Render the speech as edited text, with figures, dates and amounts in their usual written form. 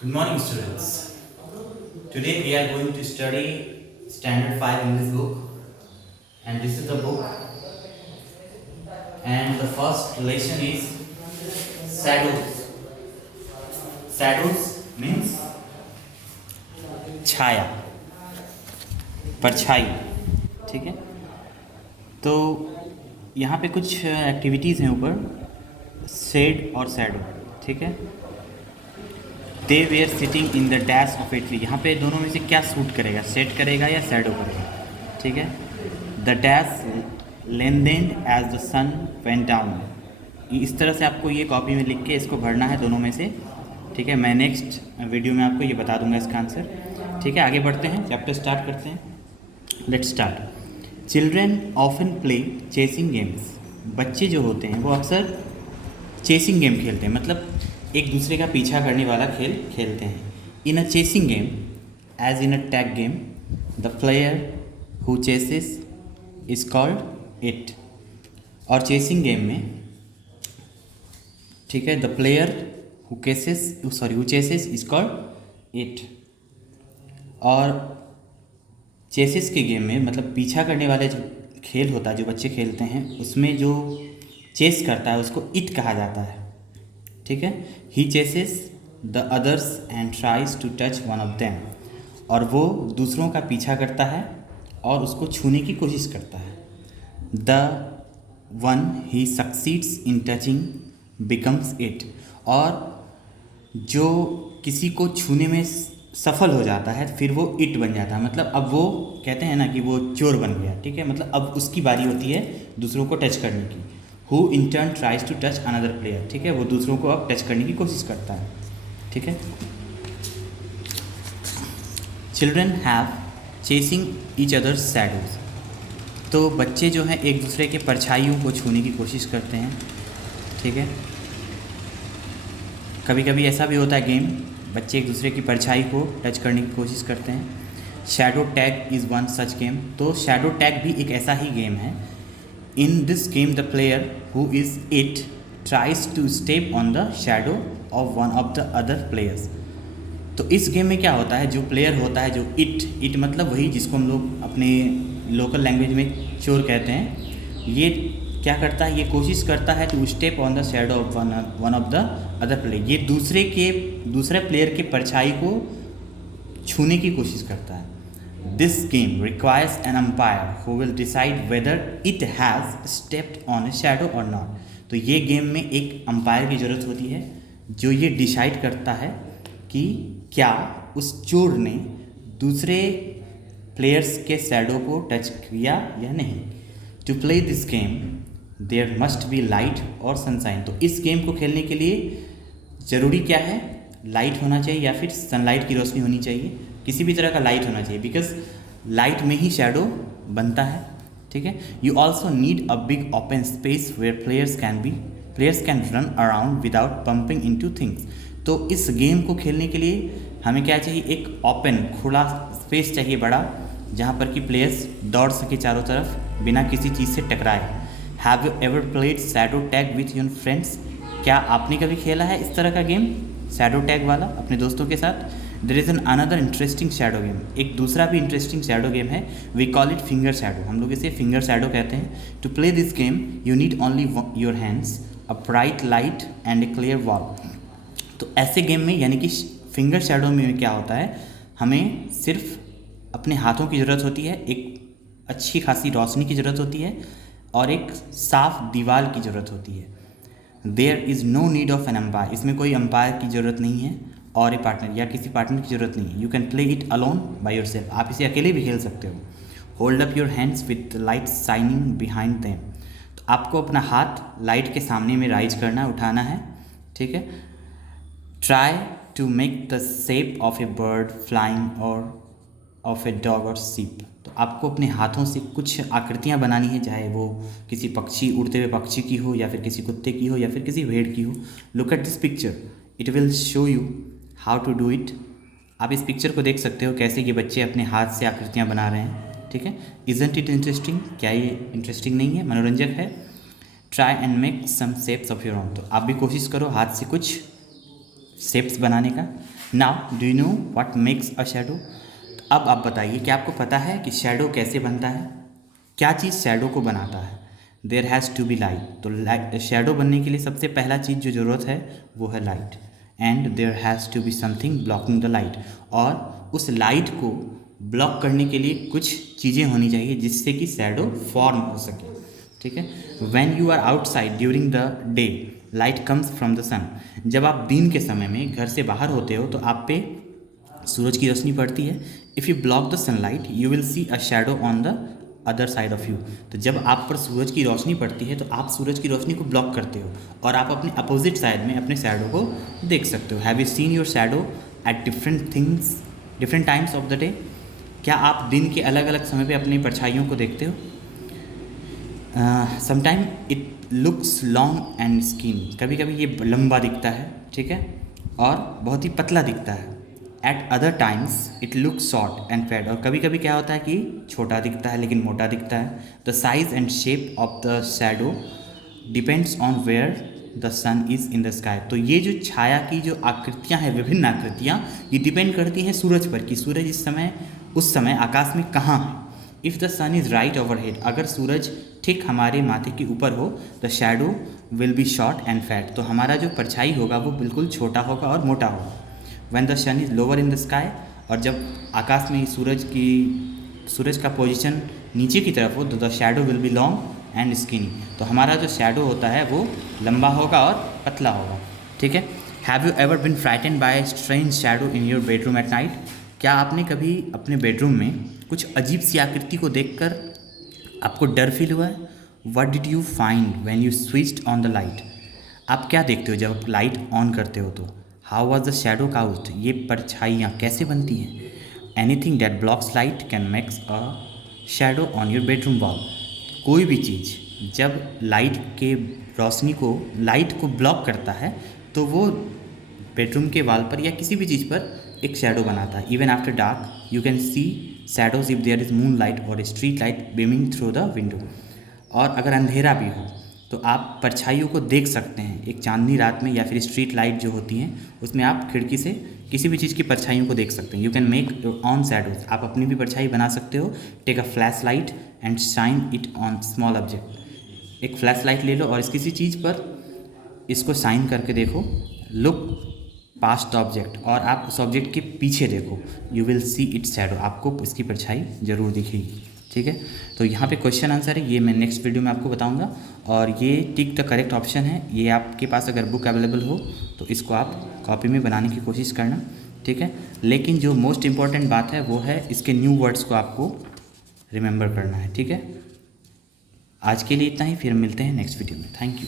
Good morning, students. Today we are going to study Standard 5 English book, and this is the book. And the first lesson is shadows. Shadows means छाया, परछाई। ठीक है, तो यहाँ पे कुछ activities हैं ऊपर, शेड और शैडो। ठीक है, they were sitting in the dash of a tree. यहाँ पे दोनों में से क्या सूट करेगा, शेड करेगा या शैडो करेगा। ठीक है, the dash lengthened as the sun went down. इस तरह से आपको ये कॉपी में लिख के इसको भरना है दोनों में से। ठीक है, मैं नेक्स्ट वीडियो में आपको ये बता दूंगा इसका आंसर। ठीक है, आगे बढ़ते हैं, चैप्टर स्टार्ट करते हैं। Let's start. Children often play chasing games. बच्चे जो होते हैं वो अक्सर चेसिंग गेम खेलते हैं, मतलब एक दूसरे का पीछा करने वाला खेल खेलते हैं। In a chasing game as in a tag game the player who chases is called it. और चेसिंग गेम में, ठीक है, the player who chases is called it. और चेसिस के गेम में, मतलब पीछा करने वाले जो खेल होता है जो बच्चे खेलते हैं, उसमें जो चेस करता है उसको इट कहा जाता है। ठीक है, he chases the others and tries to touch one of them. और वो दूसरों का पीछा करता है और उसको छूने की कोशिश करता है। The one he succeeds in touching becomes it. और जो किसी को छूने में सफल हो जाता है फिर वो इट बन जाता है। मतलब अब वो कहते हैं ना कि वो चोर बन गया। ठीक है, मतलब अब उसकी बारी होती है दूसरों को टच करने की। Who in turn tries to touch another player. ठीक है, वो दूसरों को अब टच करने की कोशिश करता है। ठीक है, children have chasing each others shadows. तो बच्चे जो हैं एक दूसरे के परछाइयों को छूने की कोशिश करते हैं। ठीक है, कभी कभी ऐसा भी होता है गेम, बच्चे एक दूसरे की परछाई को टच करने की कोशिश करते हैं। Shadow tag is one such game. तो शैडो टैग भी एक ऐसा ही गेम है। In this game the player who is it tries to step on the shadow of one of the other players. तो इस गेम में क्या होता है, जो प्लेयर होता है, जो इट मतलब वही जिसको हम लोग अपने लोकल लैंग्वेज में चोर कहते हैं, ये क्या करता है, ये कोशिश करता है to step on the shadow of one of the other player. ये दूसरे प्लेयर के परछाई को छूने की कोशिश करता है। This game requires an umpire who will decide whether it has stepped on a shadow और नॉट। तो ये गेम में एक अम्पायर की ज़रूरत होती है जो ये डिसाइड करता है कि क्या उस चोर ने दूसरे प्लेयर्स के शैडो को टच किया या नहीं। To play this game there must be light और सनशाइन। तो इस गेम को खेलने के लिए ज़रूरी क्या है, लाइट होना चाहिए या फिर सनलाइट की रोशनी होनी चाहिए, किसी भी तरह का लाइट होना चाहिए, बिकॉज लाइट में ही शैडो बनता है। ठीक है, you also need a big open space where players can run around without bumping in to things. तो इस गेम को खेलने के लिए हमें क्या चाहिए, एक ओपन खुला स्पेस चाहिए बड़ा, जहाँ पर कि प्लेयर्स दौड़ सके चारों तरफ बिना किसी चीज़ से टकराए। Have you ever played shadow tag with your friends. क्या आपने कभी खेला है इस तरह का गेम, शैडो टैग वाला, अपने दोस्तों के साथ। There is an another interesting shadow game. एक दूसरा भी इंटरेस्टिंग शैडो गेम है, we call it finger shadow. हम लोग इसे फिंगर शैडो कहते हैं। To play this game you need only your hands, a bright light and a clear wall. तो ऐसे गेम में, यानी कि फिंगर शैडो में क्या होता है, हमें सिर्फ अपने हाथों की ज़रूरत होती है, एक अच्छी खासी रोशनी की ज़रूरत होती है और एक साफ दीवार की ज़रूरत होती है। There is no need of an umpire. इसमें कोई अम्पायर की ज़रूरत नहीं है और ए पार्टनर या किसी पार्टनर की ज़रूरत नहीं है। You can play it alone by yourself. आप इसे अकेले भी खेल सकते हो। Hold up your hands with light shining behind them. तो आपको अपना हाथ लाइट के सामने में राइज करना है, उठाना है। ठीक है, try to make the shape of a bird flying और ऑफ ए डॉग और शीप। तो आपको अपने हाथों से कुछ आकृतियाँ बनानी है, चाहे वो किसी पक्षी, उड़ते हुए पक्षी की हो, या फिर किसी कुत्ते की हो, या फिर किसी भेड़ की हो। Look at this picture, it will show you how to do it. आप इस पिक्चर को देख सकते हो कैसे ये बच्चे अपने हाथ से आकृतियाँ बना रहे हैं। ठीक है, इजंट इट इंटरेस्टिंग। क्या ये इंटरेस्टिंग नहीं है, मनोरंजक है। Try and make some shapes of your own. तो आप भी कोशिश करो हाथ से कुछ शेप्स बनाने का। Now do you know what makes a shadow? अब आप बताइए कि आपको पता है कि शैडो कैसे बनता है, क्या चीज़ शैडो को बनाता है? There has to be light. तो लाइट, शैडो बनने के लिए सबसे पहला चीज़ जो ज़रूरत है वो है light. And there has to be something blocking the light. और उस लाइट को ब्लॉक करने के लिए कुछ चीज़ें होनी चाहिए जिससे कि शैडो फॉर्म हो सके। ठीक है। When you are outside during the day light comes from the sun. जब आप दिन के समय में घर से बाहर होते हो तो आप पे सूरज की रोशनी पड़ती है। If you block the sunlight you will see a shadow on the other side of you. तो जब आप पर सूरज की रोशनी पड़ती है तो आप सूरज की रोशनी को ब्लॉक करते हो और आप अपने अपोजिट साइड में अपने शैडो को देख सकते हो। Have you seen your shadow at different times of the day? क्या आप दिन के अलग अलग समय पे अपनी परछाइयों को देखते हो? Sometime it looks long and skinny. कभी कभी ये लंबा दिखता है, ठीक है, और बहुत ही पतला दिखता है। Eight other times it looks short and fat. और कभी कभी क्या होता है कि छोटा दिखता है लेकिन मोटा दिखता है। The size and shape of the shadow depends on where the sun is in the sky. तो ये जो छाया की जो आकृतियाँ हैं, विभिन्न आकृतियाँ, ये डिपेंड करती हैं सूरज पर कि सूरज उस समय आकाश में कहाँ है। If the sun is right overhead, अगर सूरज ठीक हमारे माथे के ऊपर हो, the shadow will be short and fat. तो हमारा जो परछाई होगा वो बिल्कुल छोटा होगा और मोटा होगा। When the sun is lower in the sky, और जब आकाश में सूरज का पोजीशन नीचे की तरफ हो तो the shadow will B long and skinny. तो हमारा जो शैडो होता है वो लंबा होगा और पतला होगा। ठीक है। Have you ever been frightened by strange shadow in your bedroom at night? क्या आपने कभी अपने बेडरूम में कुछ अजीब सी आकृति को देखकर आपको डर फील हुआ है? What did you find when you switched on the light? आप क्या देखते हो जब आप लाइट ऑन करते हो? तो हाउ वॉज द शैडो काउस्ड? ये परछाइयाँ कैसे बनती हैं? Anything that blocks light can makes a shadow on your bedroom wall. कोई भी चीज़ जब लाइट को ब्लॉक करता है तो वो बेडरूम के वॉल पर या किसी भी चीज़ पर एक शैडो बनाता है। Even after dark you can see shadows if there is moon light और street light beaming through the window. और अगर अंधेरा भी हो तो आप परछाइयों को देख सकते हैं एक चांदनी रात में, या फिर स्ट्रीट लाइट जो होती हैं उसमें आप खिड़की से किसी भी चीज़ की परछाइयों को देख सकते हैं। You can make your own shadows. आप अपनी भी परछाई बना सकते हो। Take a flashlight and shine it on small object. एक फ्लैश लाइट ले लो और किसी चीज़ पर इसको शाइन करके देखो। लुक पास्ट द ऑब्जेक्ट, और आप उस ऑब्जेक्ट के पीछे देखो। You will see it's shadow. आपको इसकी परछाई जरूर दिखेगी। ठीक है। तो यहाँ पे क्वेश्चन आंसर है, ये मैं नेक्स्ट वीडियो में आपको बताऊंगा। और ये टिक द करेक्ट ऑप्शन है। ये आपके पास अगर बुक अवेलेबल हो तो इसको आप कॉपी में बनाने की कोशिश करना। ठीक है। लेकिन जो मोस्ट इम्पॉर्टेंट बात है वो है इसके न्यू वर्ड्स को आपको रिमेंबर करना है। ठीक है। आज के लिए इतना ही, फिर मिलते हैं नेक्स्ट वीडियो में। Thank you.